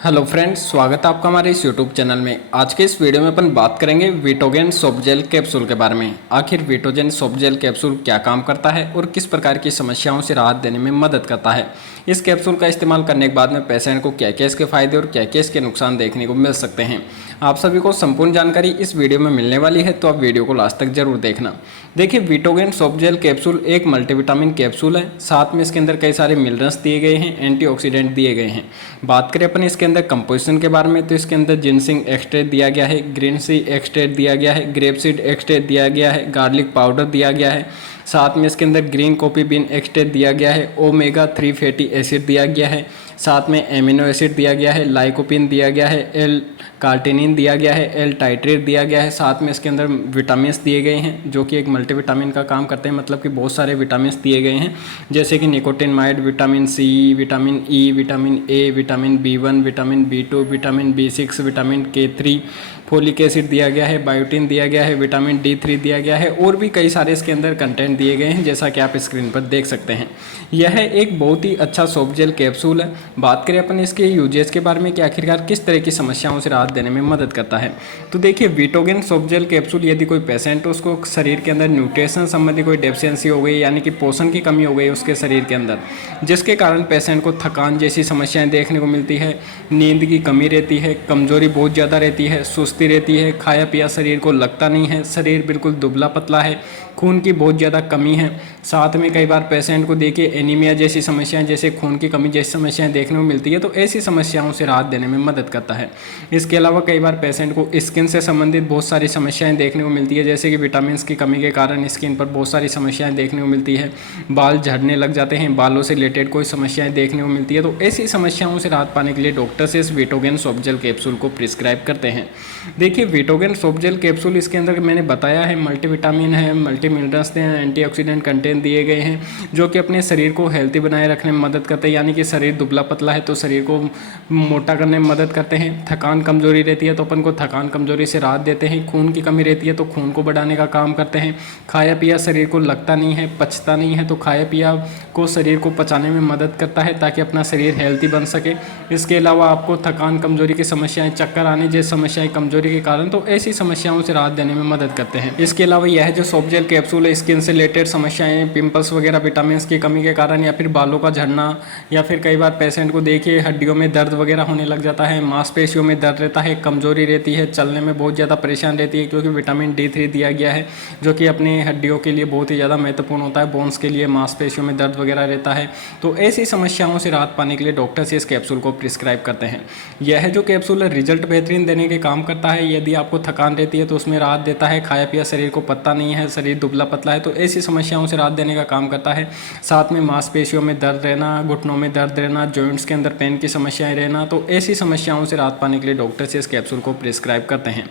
Hello friends, स्वागत है आपका हमारे इस यूट्यूब चैनल में। आज के इस वीडियो में अपन बात करेंगे विटोगेन सोपजेल कैप्सूल के बारे में। आखिर विटोगेन सोपजेल कैप्सूल क्या काम करता है और किस प्रकार की समस्याओं से राहत देने में मदद करता है। इस कैप्सूल का इस्तेमाल करने के बाद में पेशेंट को क्या क्या इसके फायदे और क्या क्या इसके नुकसान देखने को मिल सकते हैं। आप सभी को संपूर्ण जानकारी इस वीडियो में मिलने वाली है, तो आप वीडियो को लास्ट तक जरूर देखना। देखिए, विटोगेन सोपजेल कैप्सूल एक मल्टीविटामिन कैप्सूल है। साथ में इसके अंदर कई सारे मिनरल्स दिए गए हैं, एंटीऑक्सीडेंट दिए गए हैं। बात करें अपन इसके अंदर कंपोजिशन के बारे में, तो इसके अंदर जिनसिंग एक्सट्रैक्ट दिया गया है, ग्रीन सी एक्सट्रैक्ट दिया गया है, ग्रेप सीड एक्सट्रैक्ट दिया गया है, गार्लिक पाउडर दिया गया है। साथ में इसके अंदर ग्रीन कॉफी बीन एक्सट्रैक्ट दिया गया है, ओमेगा 3 फैटी एसिड दिया गया है। साथ में एमिनो एसिड दिया गया है, लाइकोपिन दिया गया है, एल कार्टिनिन दिया गया है, एल टाइट्रेट दिया गया है। साथ में इसके अंदर विटामिन दिए गए हैं जो कि एक मल्टीविटामिन का काम करते हैं, मतलब कि बहुत सारे विटामिन दिए गए हैं, जैसे कि nicotinamide, vitamin C, vitamin E, vitamin A, vitamin B1, vitamin B2, vitamin B6, vitamin K3, folic acid दिया गया है, बायोटिन दिया गया है, विटामिन D3 दिया गया है और भी कई सारे इसके अंदर कंटेंट दिए गए हैं, जैसा कि आप स्क्रीन पर देख सकते हैं। यह एक बहुत ही अच्छा सॉफ्ट जेल कैप्सूल है। बात करें अपन इसके यूजेस के बारे में कि आखिरकार किस तरह की समस्याओं से राहत देने में मदद करता है, तो देखिए, विटोगेन सॉफ्ट जेल कैप्सूल यदि कोई पेशेंट उसको शरीर के अंदर न्यूट्रिशन संबंधी कोई डेफिशिएंसी हो गई, यानी कि पोषण की कमी हो गई उसके शरीर के अंदर, जिसके कारण पेशेंट को थकान जैसी समस्याएं देखने को मिलती है, नींद की कमी रहती है, कमजोरी बहुत ज़्यादा रहती है, सुस्ती रहती है, खाया पिया शरीर को लगता नहीं है, शरीर बिल्कुल दुबला पतला है, खून की बहुत ज़्यादा कमी है। साथ में कई बार पेशेंट को देखिए एनीमिया जैसी समस्याएं, जैसे खून की कमी जैसी समस्याएं देखने को मिलती है, तो ऐसी समस्याओं से राहत देने में मदद करता है। इसके अलावा कई बार पेशेंट को स्किन से संबंधित बहुत सारी समस्याएं देखने को मिलती है, जैसे कि विटामिन की कमी के कारण स्किन पर बहुत सारी समस्याएं देखने को मिलती है, बाल झड़ने लग जाते हैं, बालों से रिलेटेड कोई समस्याएं देखने को मिलती है, तो ऐसी समस्याओं से राहत पाने के लिए डॉक्टर से इस विटोगेन सॉफ्ट जेल कैप्सूल को प्रिस्क्राइब करते हैं। देखिए, विटोगेन सॉफ्ट जेल कैप्सूल, इसके अंदर मैंने बताया है मल्टीविटामिन है, मल्टी मिनरल्स हैं, एंटीऑक्सीडेंट कंटेंट दिए गए हैं, जो कि अपने शरीर को हेल्थी बनाए रखने में मदद करते हैं, यानी कि शरीर दुबला पतला है तो शरीर को मोटा करने में मदद करते हैं, थकान कमजोरी रहती है तो अपन को थकान कमजोरी से राहत देते हैं, खून की कमी रहती है तो खून को बढ़ाने का काम करते हैं, खाया पिया शरीर को लगता नहीं है, पचता नहीं है, तो खाया पिया को शरीर को पचाने में मदद करता है ताकि अपना शरीर हेल्थी बन सके। इसके अलावा आपको थकान कमजोरी की समस्याएं, चक्कर आने जैसी समस्याएं कमजोरी के कारण, तो ऐसी समस्याओं से राहत देने में मदद करते हैं। इसके अलावा यह जो सॉफ्ट जेल कैप्सूल है, स्किन से रिलेटेड समस्याएं, पिंपल्स वगैरह विटामिन की कमी के कारण, या फिर बालों का झड़ना, या फिर कई बार पेशेंट को देखिए हड्डियों में दर्द वगैरह होने लग जाता है, मांसपेशियों में दर्द रहता है, कमजोरी रहती है, चलने में बहुत ज़्यादा परेशान रहती है, क्योंकि विटामिन D3 दिया गया है जो कि अपनी हड्डियों के लिए बहुत ही ज़्यादा महत्वपूर्ण होता है, बोन्स के लिए, मांसपेशियों में दर्द वगैरह रहता है, तो ऐसी समस्याओं से राहत पाने के लिए डॉक्टर से इस कैप्सूल को प्रिस्क्राइब करते हैं। यह जो कैप्सूल है रिजल्ट बेहतरीन देने के काम करता है। यदि आपको थकान रहती है तो उसमें राहत देता है, खाया पिया शरीर को पता नहीं है, शरीर दुबला पतला है, तो ऐसी समस्याओं से राहत देने का काम करता है। साथ में मांसपेशियों में दर्द रहना, घुटनों में दर्द रहना, जॉइंट्स के अंदर पेन की समस्याएं रहना, तो ऐसी समस्याओं से राहत पाने के लिए डॉक्टर से इस कैप्सूल को प्रिस्क्राइब करते हैं।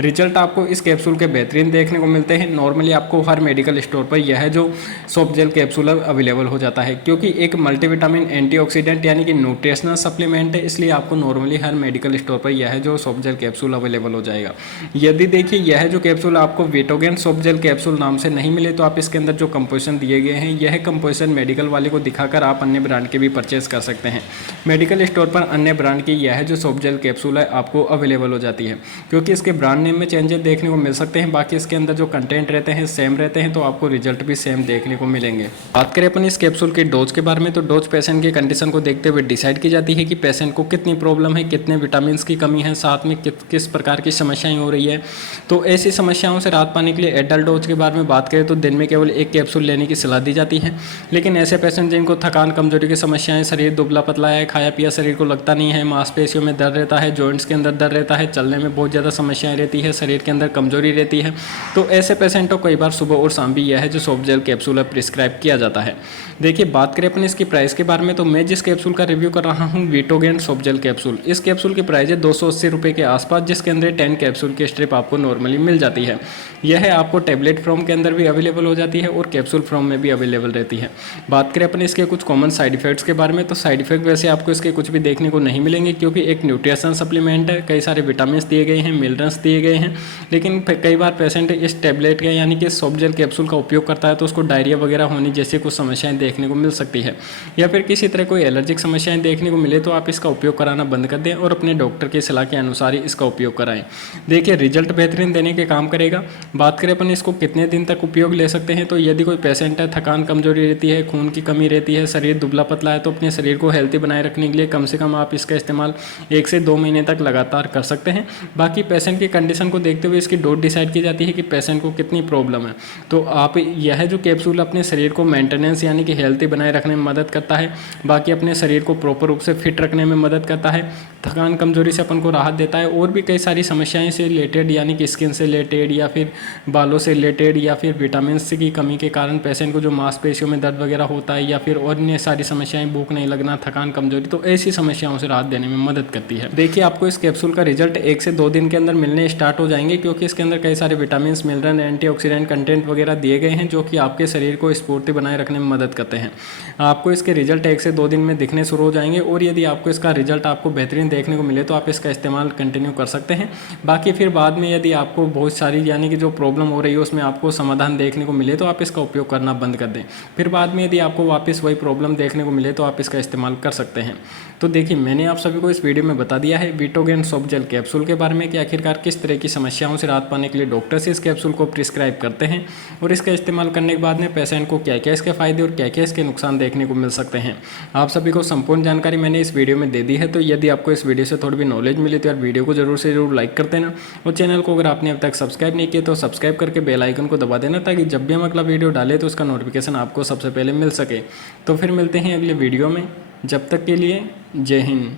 रिजल्ट आपको इस कैप्सूल के बेहतरीन देखने को मिलते हैं। नॉर्मली आपको हर मेडिकल स्टोर पर यह जो सॉफ्ट जेल कैप्सूल अवेलेबल हो जाता है, क्योंकि एक मल्टीविटामिन एंटीऑक्सीडेंट यानी कि न्यूट्रिशनल सप्लीमेंट है, इसलिए आपको नॉर्मली हर मेडिकल स्टोर पर यह जो सॉफ्ट जेल कैप्सूल अवेलेबल हो जाएगा। यदि देखिए यह जो कैप्सूल आपको विटोगेन सॉफ्ट जेल कैप्सूल नाम से नहीं मिले, तो आप इसके अंदर जो कंपोजिशन दिए गए हैं, यह कंपोजिशन मेडिकल वाले को दिखाकर आप अन्य ब्रांड के भी परचेज कर सकते हैं। मेडिकल स्टोर पर अन्य ब्रांड की यह जो सॉफ्ट जेल कैप्सूल है आपको अवेलेबल हो जाती है, क्योंकि इसके ब्रांड नेम में चेंजेस देखने को मिल सकते हैं, बाकी इसके अंदर जो कंटेंट रहते हैं सेम रहते हैं, तो आपको रिजल्ट भी सेम देखने को मिलेंगे। बात करें अपन इस कैप्सूल के डोज के बारे में, तो डोज पेशेंट की कंडीशन को देखते हुए डिसाइड की जाती है कि पेशेंट को कितनी प्रॉब्लम है, कितने विटामिन की कमी है, साथ में किस प्रकार की समस्याएं हो रही है। तो ऐसी समस्याओं से राहत पाने के लिए एडल्ट डोज के बारे में बात करें तो दिन में केवल एक कैप्सूल लेने की सलाह दी जाती है। लेकिन ऐसे पेशेंट जिनको थकान कमजोरी की समस्याएं, शरीर दुबला पतला है, खाया पिया शरीर को लगता नहीं है, मांसपेशियों में दर्द रहता है, जॉइंट्स के अंदर दर्द रहता है, चलने में बहुत ज़्यादा समस्याएं रहती है, शरीर के अंदर कमजोरी रहती है, तो ऐसे पेशेंटों को कई बार सुबह और शाम भी यह जो सॉफ्ट जेल कैप्सूल है प्रिस्क्राइब किया जाता है। देखिए, बात करें अपन इसकी प्राइस के बारे में, तो मैं जिस कैप्सूल का रिव्यू कर रहा हूँ विटोगेन सॉफ्ट जेल कैप्सूल, इस कैप्सूल की प्राइस है 280 रुपये के आसपास, जिसके अंदर 10 कैप्सूल की स्ट्रिप आपको नॉर्मली मिल जाती है। यह आपको टैबलेट फॉर्म के अंदर भी अवेलेबल हो जाती है और कैप्सूल फॉर्म में भी अवेलेबल रहती है। बात करें अपन इसके कुछ कॉमन साइड इफेक्ट्स के बारे में, तो साइड इफेक्ट वैसे आपको इसके कुछ भी देखने को नहीं मिलेंगे, क्योंकि एक न्यूट्रिशन सप्लीमेंट है, कई सारे विटामिन दिए गए हैं, मिनरल्स दिए गए हैं। लेकिन कई बार पेशेंट इस टैबलेट का यानी कि सॉफ्ट जेल कैप्सूल का उपयोग करता है तो उसको डायरिया वगैरह होने जैसी कुछ समस्याएं देखने को मिल सकती है, या फिर किसी तरह कोई एलर्जिक समस्याएं देखने को मिले तो आप इसका उपयोग कराना बंद कर दें और अपने डॉक्टर की सलाह के अनुसार ही इसका उपयोग कराएं। देखिए, रिजल्ट बेहतरीन देने के काम करेगा। बात करें अपन इसको कितने दिन तक उपयोग ले सकते हैं, तो यदि कोई पेशेंट है, थकान कमजोरी रहती है, खून की कमी रहती है, शरीर दुबला पतला है, तो अपने शरीर को हेल्थी बनाए रखने के लिए कम से कम आप इसका इस्तेमाल 1 से 2 महीने तक लगातार कर सकते हैं। बाकी पेशेंट की कंडीशन को देखते हुए इसकी डोज डिसाइड की जाती है कि पेशेंट को कितनी प्रॉब्लम है। तो आप यह जो कैप्सूल अपने शरीर को मेंटेनेंस यानी कि हेल्थी बनाए रखने में मदद करता है, बाकी अपने शरीर को प्रॉपर रूप से फिट रखने में मदद करता है, थकान कमजोरी से अपन को राहत देता है, और भी कई सारी समस्याएं से रिलेटेड यानी कि स्किन से रिलेटेड या फिर बालों से रिलेटेड या फिर विटामिन सी की कमी के कारण पेशेंट को जो मांसपेशियों में दर्द वगैरह होता है या फिर और अन्य सारी समस्याएं, भूख नहीं लगना, थकान कमजोरी, तो ऐसी समस्याओं से राहत देने में मदद करती है। देखिए, आपको इस कैप्सूल का रिजल्ट 1 से 2 दिन के अंदर मिलने स्टार्ट हो जाएंगे, क्योंकि इसके अंदर कई सारे विटामिन, मिनरल, एंटीऑक्सीडेंट कंटेंट वगैरह दिए गए हैं जो कि आपके शरीर को स्फूर्ति बनाए रखने में मदद करते हैं। आपको इसके रिजल्ट 1 से 2 दिन में दिखने शुरू हो जाएंगे, और यदि आपको इसका रिजल्ट आपको बेहतरीन देखने को मिले तो आप इसका इस्तेमाल कंटिन्यू कर सकते हैं। बाकी फिर बाद में यदि आपको बहुत सारी यानी कि जो प्रॉब्लम हो रही है उसमें आपको समाधान देखने को मिले तो आप इसका उपयोग करना बंद कर दें। फिर बाद में यदि आपको वापस वही प्रॉब्लम देखने को मिले तो आप इसका इस्तेमाल कर सकते हैं। तो देखिए, मैंने आप सभी को इस वीडियो में बता दिया है वीटोगेन सॉफ्ट जेल कैप्सूल के बारे में कि आखिरकार किस तरह की समस्याओं से राहत पाने के लिए डॉक्टर से इस कैप्सूल को प्रिस्क्राइब करते हैं, और इसका इस्तेमाल करने के बाद में पेशेंट को क्या क्या इसके फायदे और क्या क्या इसके नुकसान देखने को मिल सकते हैं। आप सभी को संपूर्ण जानकारी मैंने इस वीडियो में दे दी है। तो यदि आपको इस वीडियो से थोड़ी भी नॉलेज मिली तो यार वीडियो को जरूर से जरूर लाइक कर देना, और चैनल को अगर आपने अब तक सब्सक्राइब नहीं किया तो सब्सक्राइब करके बेल आइकन को दबा देना, ताकि जब भी हम अगला वीडियो डालें तो उसका नोटिफिकेशन आपको सबसे पहले मिल सके। तो फिर मिलते हैं अगले वीडियो में, जब तक के लिए जय हिंद।